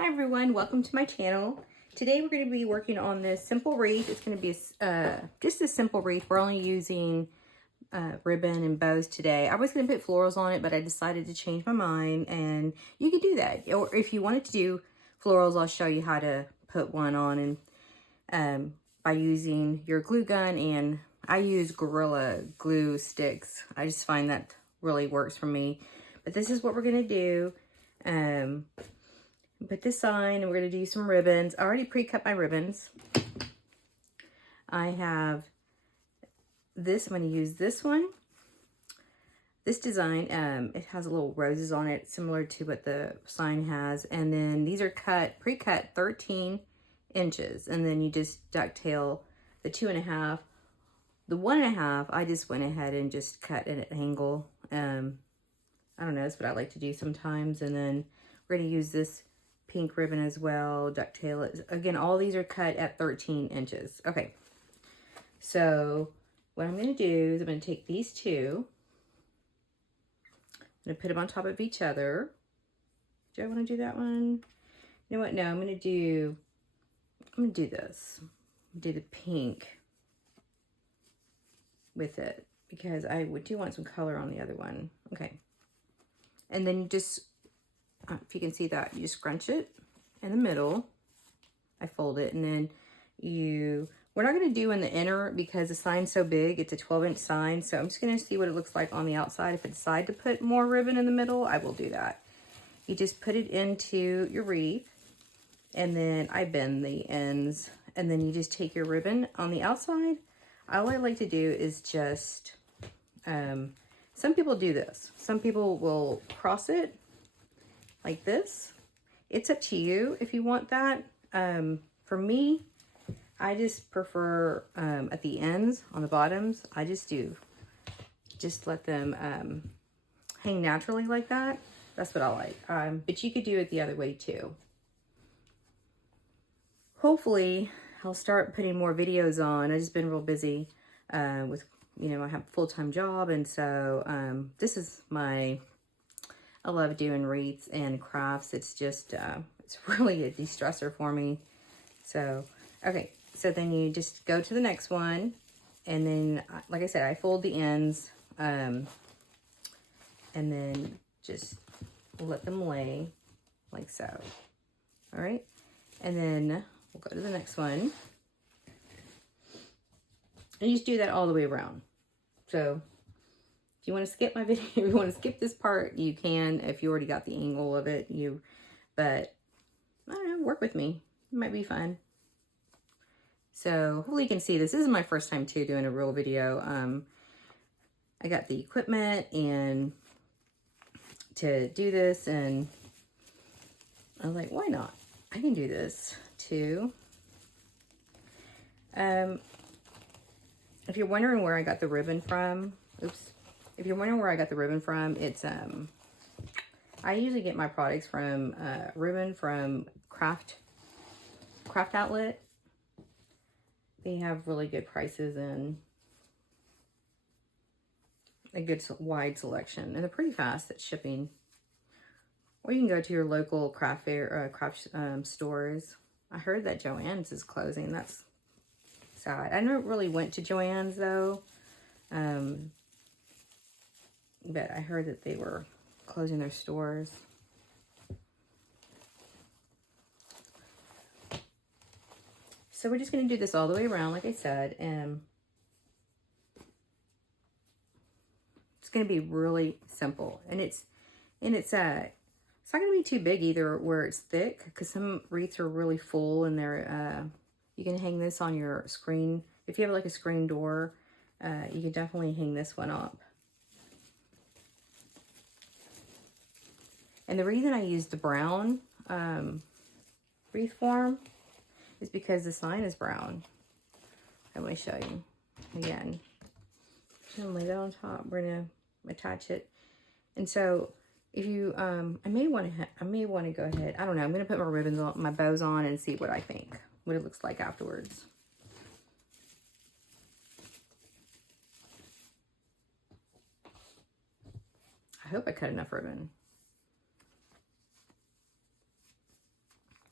Hi everyone, welcome to my channel. Today we're going to be working on this simple wreath. It's going to be just a simple wreath. We're only using ribbon and bows today. I was going to put florals on it, but I decided to change my mind, and you could do that. Or if you wanted to do florals, I'll show you how to put one on, and by using your glue gun, and I use Gorilla glue sticks. I just find that really works for me. But this is what we're going to do. Put this on, and we're going to do some ribbons. I already pre-cut my ribbons. I have this. I'm going to use this one. This design, it has little roses on it, similar to what the sign has. And then these are pre-cut 13 inches. And then you just ducktail the 2.5. The 1.5, I just went ahead and just cut at an angle. I don't know, that's what I like to do sometimes. And then we're going to use this pink ribbon as well, ducktail it. Again, all these are cut at 13 inches. Okay, so what I'm going to do is I'm going to take these two. I'm going to put them on top of each other. Do I want to do that one? You know what? No, I'm going to do this. Do the pink with it because I do want some color on the other one. Okay. And then you just, if you can see that, you just scrunch it in the middle. I fold it, and then we're not going to do in the inner because the sign's so big. It's a 12-inch sign, so I'm just going to see what it looks like on the outside. If I decide to put more ribbon in the middle, I will do that. You just put it into your wreath, and then I bend the ends, and then you just take your ribbon on the outside. All I like to do is just, some people do this. Some people will cross it like this. It's up to you if you want that. For me, I just prefer at the ends, on the bottoms, I just let them hang naturally like that. That's what I like. But you could do it the other way too. Hopefully, I'll start putting more videos on. I've just been real busy with, I have a full-time job, and so this is I love doing wreaths and crafts. It's just, it's really a de-stressor for me. So, okay. So then you just go to the next one. And then, like I said, I fold the ends. And then just let them lay like so. All right. And then we'll go to the next one. And you just do that all the way around. So if you want to skip my video, if you want to skip this part, you can. If you already got the angle of it, but I don't know, work with me. It might be fun. So hopefully you can see this. This is my first time too doing a real video. I got the equipment and to do this, and I was like, why not? I can do this too. If you're wondering where I got the ribbon from, if you're wondering where I got the ribbon from, it's, I usually get my products from, ribbon from Craft Outlet. They have really good prices and a good wide selection, and they're pretty fast at shipping. Or you can go to your local craft stores. I heard that Joann's is closing. That's sad. I never really went to Joann's though. But I heard that they were closing their stores. So we're just going to do this all the way around, like I said, and it's going to be really simple. And it's not going to be too big either where it's thick, because some wreaths are really full, and they're, you can hang this on your screen. If you have like a screen door, you can definitely hang this one up. And the reason I used the brown wreath form is because the sign is brown. Let me show you again. I'm gonna lay that on top. We're gonna attach it, and so if you, I may want to go ahead. I don't know. I'm gonna put my ribbons on, my bows on, and see what I think, what it looks like afterwards. I hope I cut enough ribbon.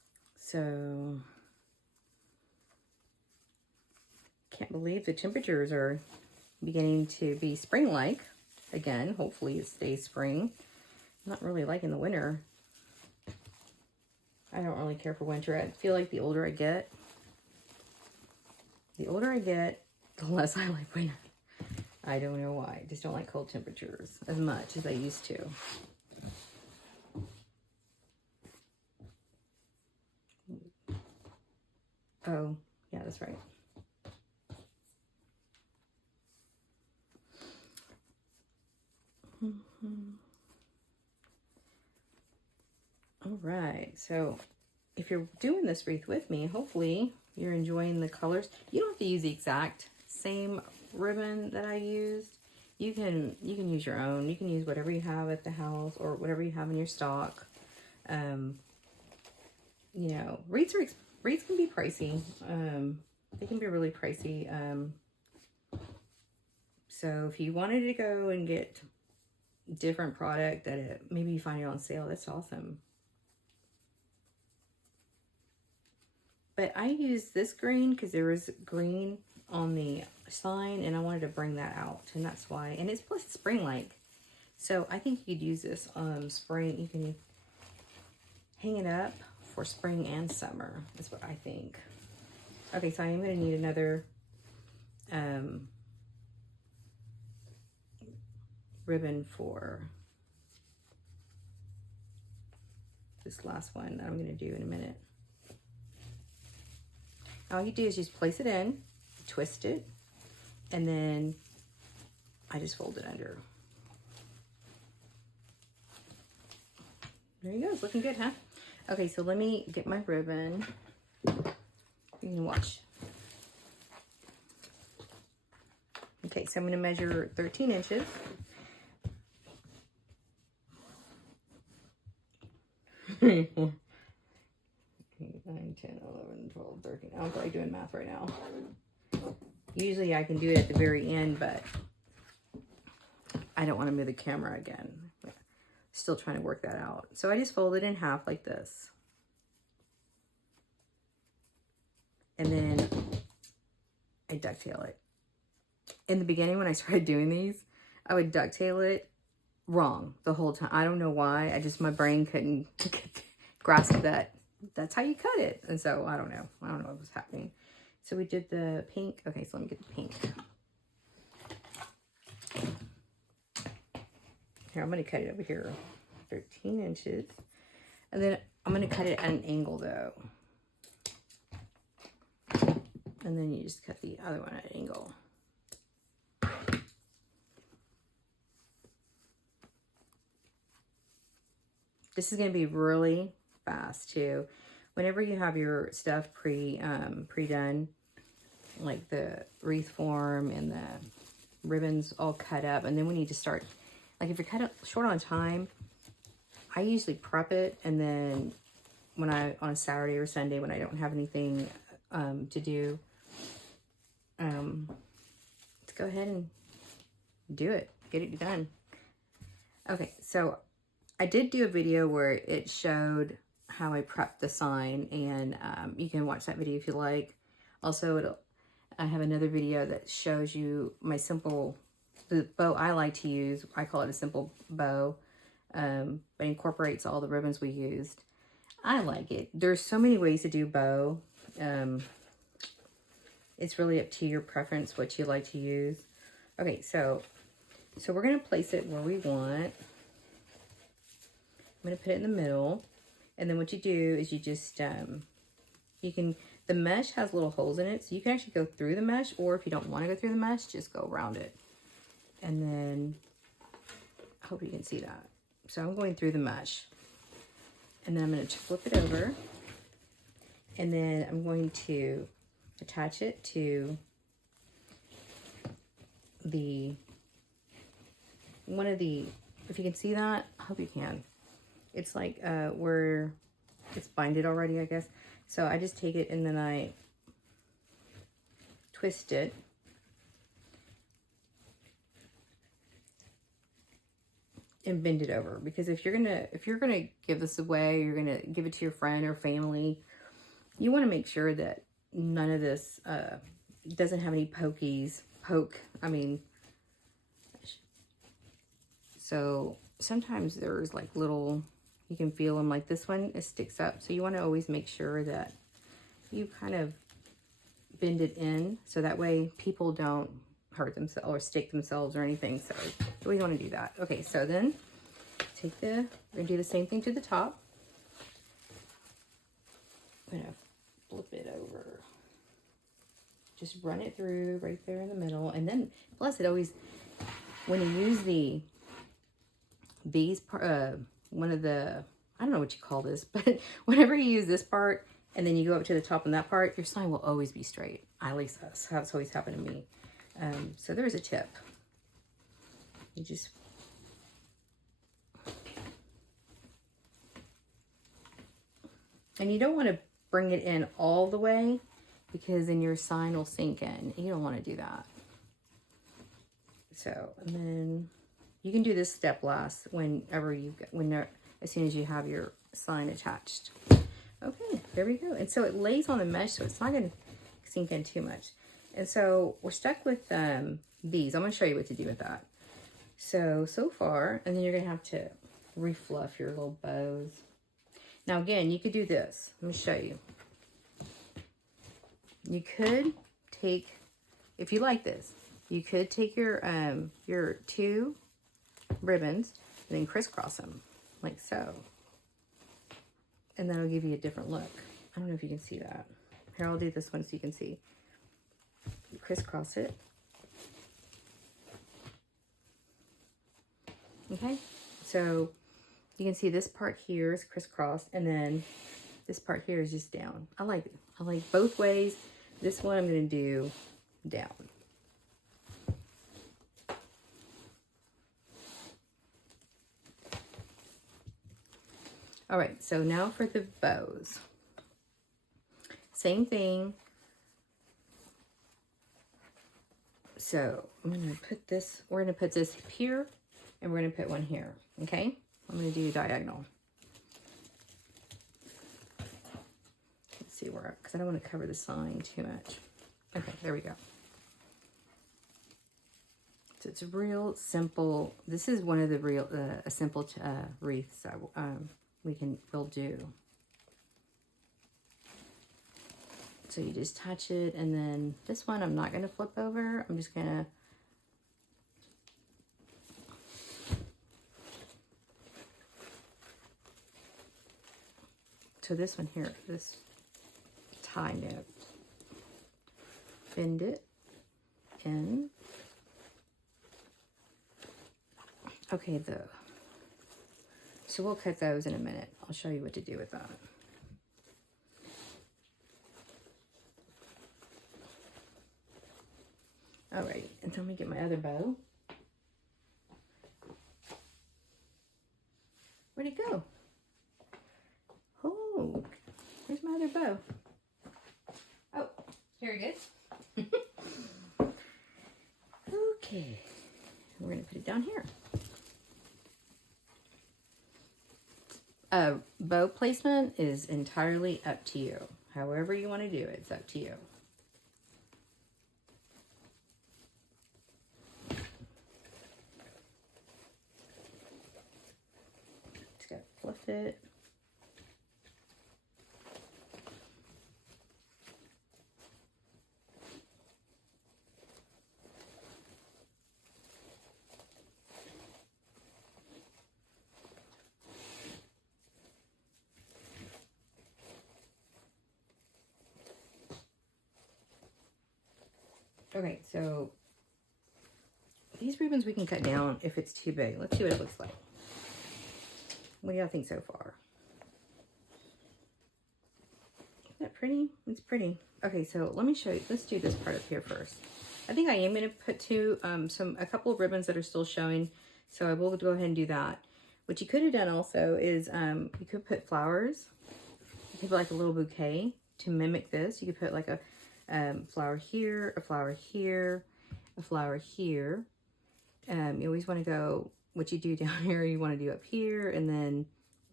So, can't believe the temperatures are beginning to be spring-like again. Hopefully it stays spring. I'm not really liking the winter. I don't really care for winter. I feel like the older I get, the less I like winter. I don't know why. I just don't like cold temperatures as much as I used to. Oh, yeah, that's right. All right, so if you're doing this wreath with me, hopefully you're enjoying the colors. You don't have to use the exact same ribbon that I used. You can use your own. You can use whatever you have at the house or whatever you have in your stock. You know, wreaths can be pricey. They can be really pricey. So if you wanted to go and get different product that maybe you find it on sale, that's awesome. But I used this green because there was green on the sign and I wanted to bring that out, and that's why. And it's plus spring-like. So I think you could use this spring. You can hang it up for spring and summer, is what I think. Okay, so I am going to need another ribbon for this last one that I'm going to do in a minute. All you do is just place it in, twist it, and then I just fold it under. There you go. It's looking good, huh? Okay, so let me get my ribbon. You can watch. Okay, so I'm going to measure 13 inches. Eight, 9, 10, 11, 12, 13. I'm probably doing math right now. Usually I can do it at the very end, but I don't want to move the camera again. Still trying to work that out. So I just fold it in half like this. And then I ducktail it. In the beginning when I started doing these, I would ducktail it wrong the whole time. I don't know why. My brain couldn't grasp that. That's how you cut it. And so I don't know what was happening. So we did the pink. Okay, so let me get the pink. Here, I'm going to cut it over here. 13 inches. And then I'm going to cut it at an angle though. And then you just cut the other one at an angle. This is going to be really fast too. Whenever you have your stuff pre-done, like the wreath form and the ribbons all cut up, and then we need to start, like if you're cut short on time, I usually prep it, and then when on a Saturday or Sunday when I don't have anything to do, let's go ahead and do it, get it done. Okay, so I did do a video where it showed how I prepped the sign, and you can watch that video if you like. Also, I have another video that shows you the bow I like to use. I call it a simple bow, but incorporates all the ribbons we used. I like it. There's so many ways to do bow. It's really up to your preference what you like to use. Okay, so we're going to place it where we want. I'm going to put it in the middle, and then what you do is you just, the mesh has little holes in it, so you can actually go through the mesh, or if you don't want to go through the mesh, just go around it. And then, I hope you can see that. So I'm going through the mesh, and then I'm going to flip it over, and then I'm going to attach it to if you can see that, I hope you can. It's like where it's binded already, I guess. So I just take it and then I twist it. And bend it over, because if you're gonna give this away, you're gonna give it to your friend or family, You want to make sure that none of this doesn't have any so sometimes there's like little, you can feel them, like this one, it sticks up. So you want to always make sure that you kind of bend it in so that way people don't hurt themselves or stick themselves or anything. So we want to do that. Okay, so then we're gonna do the same thing to the top. I'm gonna flip it over. Just run it through right there in the middle. And then plus it always, when you use one of the, I don't know what you call this, but whenever you use this part and then you go up to the top on that part, your sign will always be straight. At least that's always happened to me. So there's a tip. You just, and you don't want to bring it in all the way because then your sign will sink in. You don't want to do that. So, and then you can do this step last as soon as you have your sign attached. Okay, there we go. And so it lays on the mesh, so it's not going to sink in too much. And so we're stuck with these. I'm going to show you what to do with that. So far, and then you're going to have to refluff your little bows. Now again, you could do this. Let me show you. You could take, if you like this, you could take your 2 ribbons and then crisscross them like so. And that'll give you a different look. I don't know if you can see that. Here, I'll do this one so you can see. You crisscross it. Okay, so you can see this part here is crisscrossed and then this part here is just down. I like it. I like both ways. This one I'm going to do down. All right, so now for the bows. Same thing. So I'm going to put this, we're going to put this here and we're going to put one here, okay? I'm going to do diagonal. Let's see where, because I don't want to cover the sign too much. Okay, there we go. So it's a real simple, this is one of the real, a simple wreaths that we'll do. So you just touch it, and then this one I'm not going to flip over. I'm just going to this one here, this tie nib, bend it in. Okay, so we'll cut those in a minute. I'll show you what to do with that. All right, and then let me get my other bow. Where'd it go? Oh, where's my other bow? Oh, here it is. Okay, we're gonna put it down here. Bow placement is entirely up to you. However you want to do it, it's up to you. Just gotta fluff it. Okay, so these ribbons we can cut down if it's too big. Let's see what it looks like. What do y'all think so far? Isn't that pretty? It's pretty. Okay, so let me show you. Let's do this part up here first. I think I am going to put a couple of ribbons that are still showing, so I will go ahead and do that. What you could have done also is you could put flowers. You could put like a little bouquet to mimic this. You could put like a flower here, a flower here, a flower here. You always want to go, what you do down here, you want to do up here, and then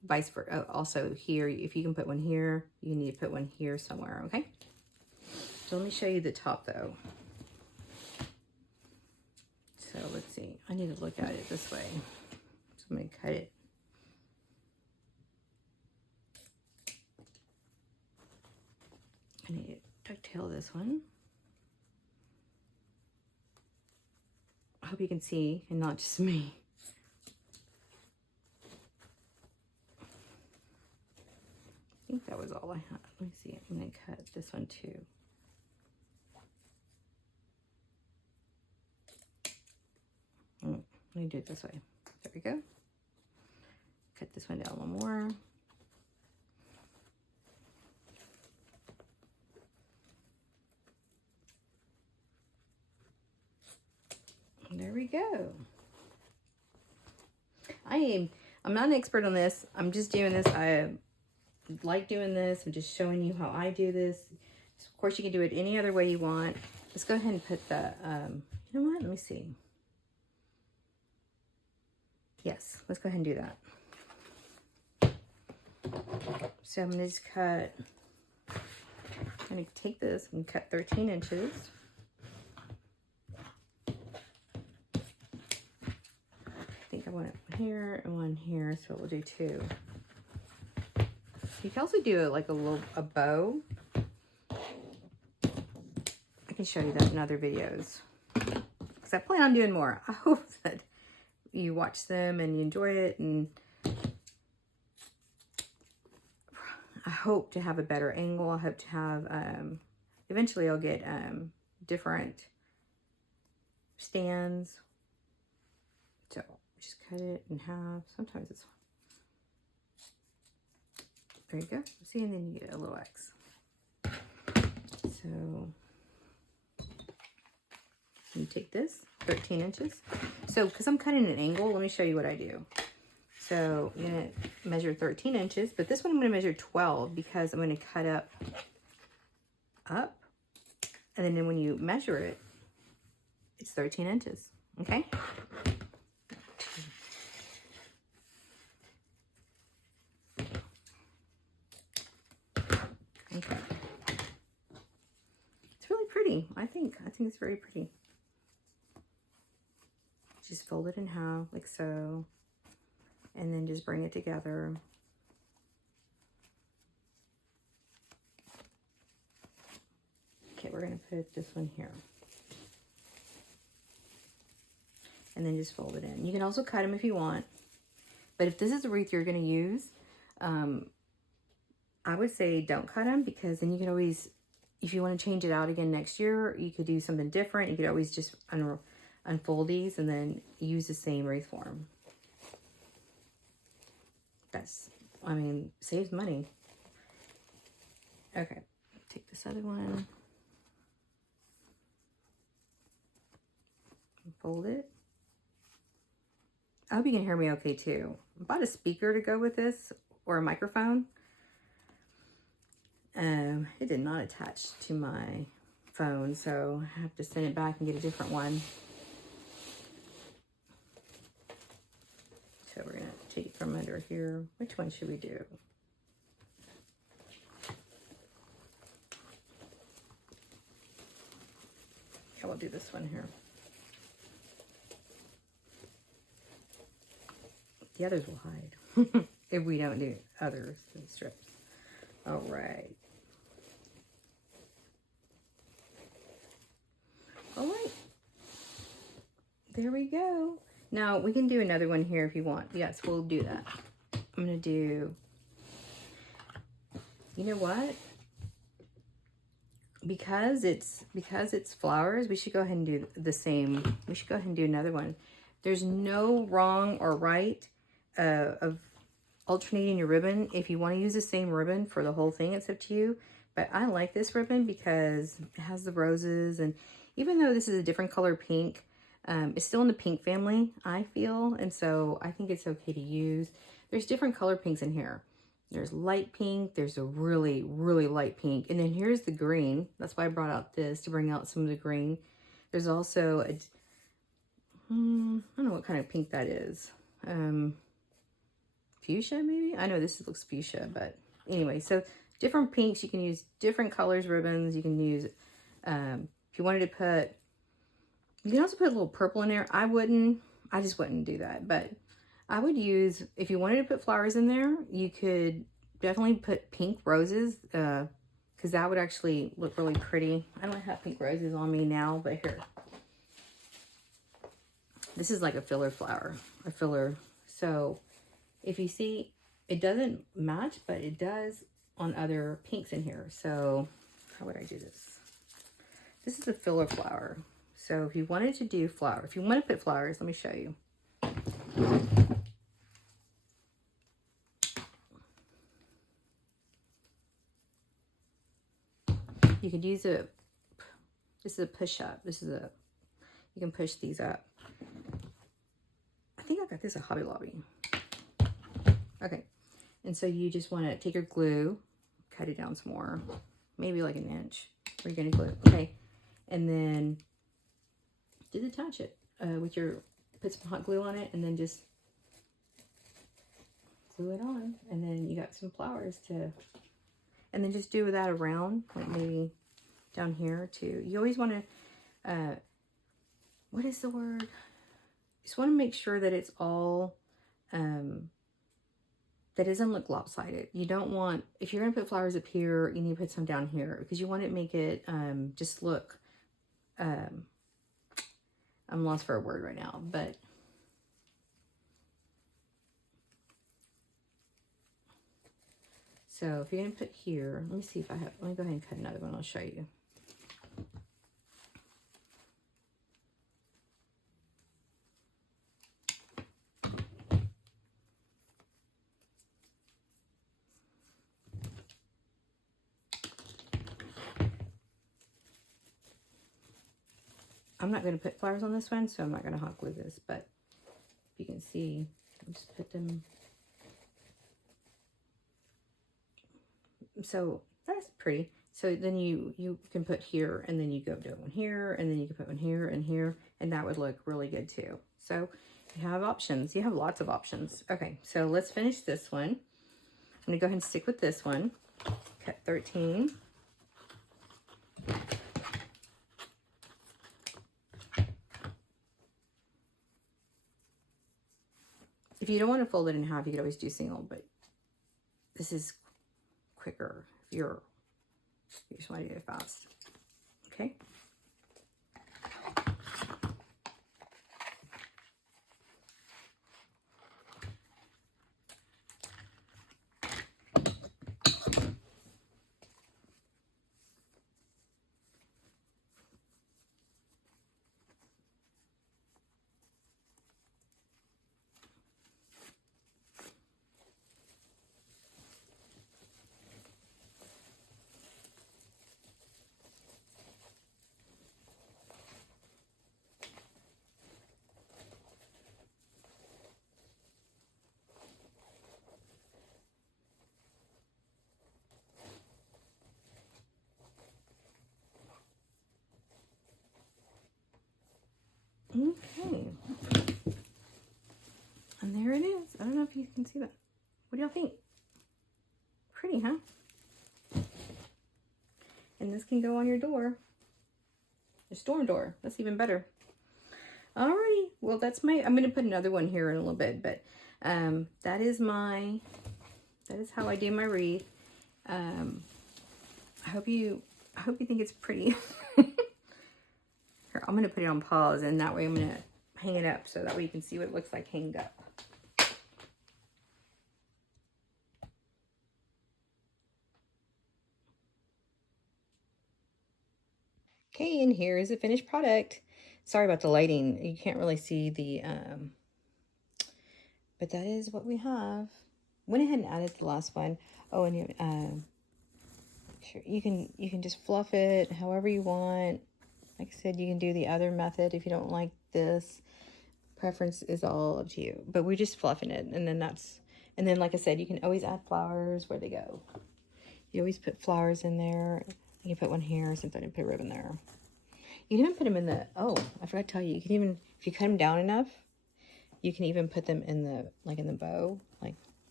vice versa. Also here, if you can put one here, you need to put one here somewhere, okay? So let me show you the top though. So let's see, I need to look at it this way. So I'm gonna cut it. I need to ducktail this one. I hope you can see and not just me. I think that was all I had. Let me see, I'm gonna cut this one too. Let me do it this way. There we go. Cut this one down one more. There we go. I'm not an expert on this. I'm just doing this. I like doing this. I'm just showing you how I do this. So of course, you can do it any other way you want. Let's go ahead and put the, you know what? Let me see. Yes, let's go ahead and do that. So I'm gonna just cut, I'm gonna take this and cut 13 inches. I think I want one here and one here, so we'll do 2. You can also do like a bow. I can show you that in other videos, because I plan on doing more. I hope that you watch them and you enjoy it, and I hope to have a better angle. I hope to have, eventually I'll get different stands. So just cut it in half. Sometimes it's, there you go. See, and then you get a little X. So you take this 13 inches. So because I'm cutting an angle, let me show you what I do. So I'm going to measure 13 inches, but this one I'm going to measure 12 because I'm going to cut up, and then when you measure it, it's 13 inches, okay? Okay. It's really pretty, I think. I think it's very pretty. Just fold it in half, like so. And then just bring it together. Okay, we're gonna put this one here. And then just fold it in. You can also cut them if you want. But if this is a wreath you're gonna use, I would say don't cut them, because then you can always, if you want to change it out again next year, you could do something different. You could always just unfold these and then use the same wreath form. That's, I mean, saves money. Okay, take this other one. Fold it. I hope you can hear me okay too. I bought a speaker to go with this, or a microphone. It did not attach to my phone, so I have to send it back and get a different one. So we're gonna take it from under here. Which one should we do? Yeah, we'll do this one here. The others will hide if we don't do others in strips. All right. All right. There we go. Now we can do another one here if you want. Yes, we'll do that. I'm gonna do, you know what? Because it's flowers, we should go ahead and do the same. We should go ahead and do another one. There's no wrong or right of alternating your ribbon. If you want to use the same ribbon for the whole thing, it's up to you. But I like this ribbon because it has the roses, and even though this is a different color pink, it's still in the pink family, I feel, and so I think it's okay to use. There's different color pinks in here. There's light pink, there's a really, really light pink, and then here's the green. That's why I brought out this, to bring out some of the green. There's also a, I don't know what kind of pink that is. If fuchsia maybe. I know this looks fuchsia, but anyway, so different pinks. You can use different colors ribbons. You can use, if you wanted to put, you can also put a little purple in there. I just wouldn't do that, but I would use, if you wanted to put flowers in there, you could definitely put pink roses, because that would actually look really pretty. I don't have pink roses on me now, but here. This is like a filler flower, a filler. So if you see, it doesn't match, but it does on other pinks in here. So how would I do this? This is a filler flower. So if you wanted to do flower, if you want to put flowers, let me show you. You could use this is a push up. You can push these up. I think I got this at Hobby Lobby. Okay. And so you just want to take your glue, cut it down some more, maybe like an inch. Where you're going to glue. Okay. And then just attach it with your, put some hot glue on it, and then just glue it on. And then you got some flowers to, and then just do that around, like maybe down here too. You always want to, what is the word? You just want to make sure that it's all, that doesn't look lopsided. You don't want, if you're going to put flowers up here, you need to put some down here, because you want to make it just look, I'm lost for a word right now, but so if you're going to put here, let me see if I have, let me go ahead and cut another one. I'll show you. I'm not going to put flowers on this one, so I'm not going to hot glue this, but you can see, I'll just put them. So that's pretty. So then you can put here, and then you go do one here, and then you can put one here and here, and that would look really good too. So you have options. You have lots of options. Okay, so let's finish this one. I'm going to go ahead and stick with this one. Cut 13. If you don't want to fold it in half, you could always do single, but this is quicker if you just want to do it fast. Okay. Okay. And there it is. I don't know if you can see that. What do y'all think? Pretty, huh? And this can go on your door. Your storm door. That's even better. Alrighty. Well, that's my, I'm going to put another one here in a little bit, but that is how I do my wreath. I hope you think it's pretty. Here, I'm going to put it on pause, and that way I'm going to hang it up so that way you can see what it looks like hanged up. Okay, and here is the finished product. Sorry about the lighting. You can't really see the, but that is what we have. Went ahead and added the last one. Oh, and sure, you can just fluff it however you want. Like I said, you can do the other method if you don't like this. Preference is all up to you. But we're just fluffing it, and then like I said, you can always add flowers. Where they go? You always put flowers in there. You can put one here, something, and put a ribbon there. You can even put them in the, oh, I forgot to tell you, you can even, if you cut them down enough, you can even put them in the, like in the bow, like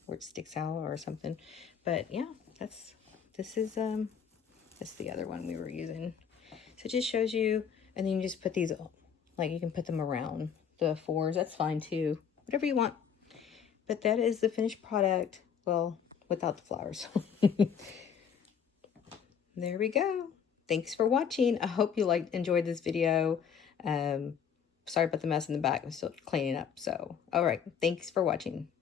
where it sticks out or something. But yeah, this is the other one we were using. So it just shows you, and then you just put these, like you can put them around the 4s. That's fine too. Whatever you want. But that is the finished product. Well, without the flowers. There we go. Thanks for watching. I hope you enjoyed this video. Sorry about the mess in the back. I'm still cleaning up. So, all right. Thanks for watching.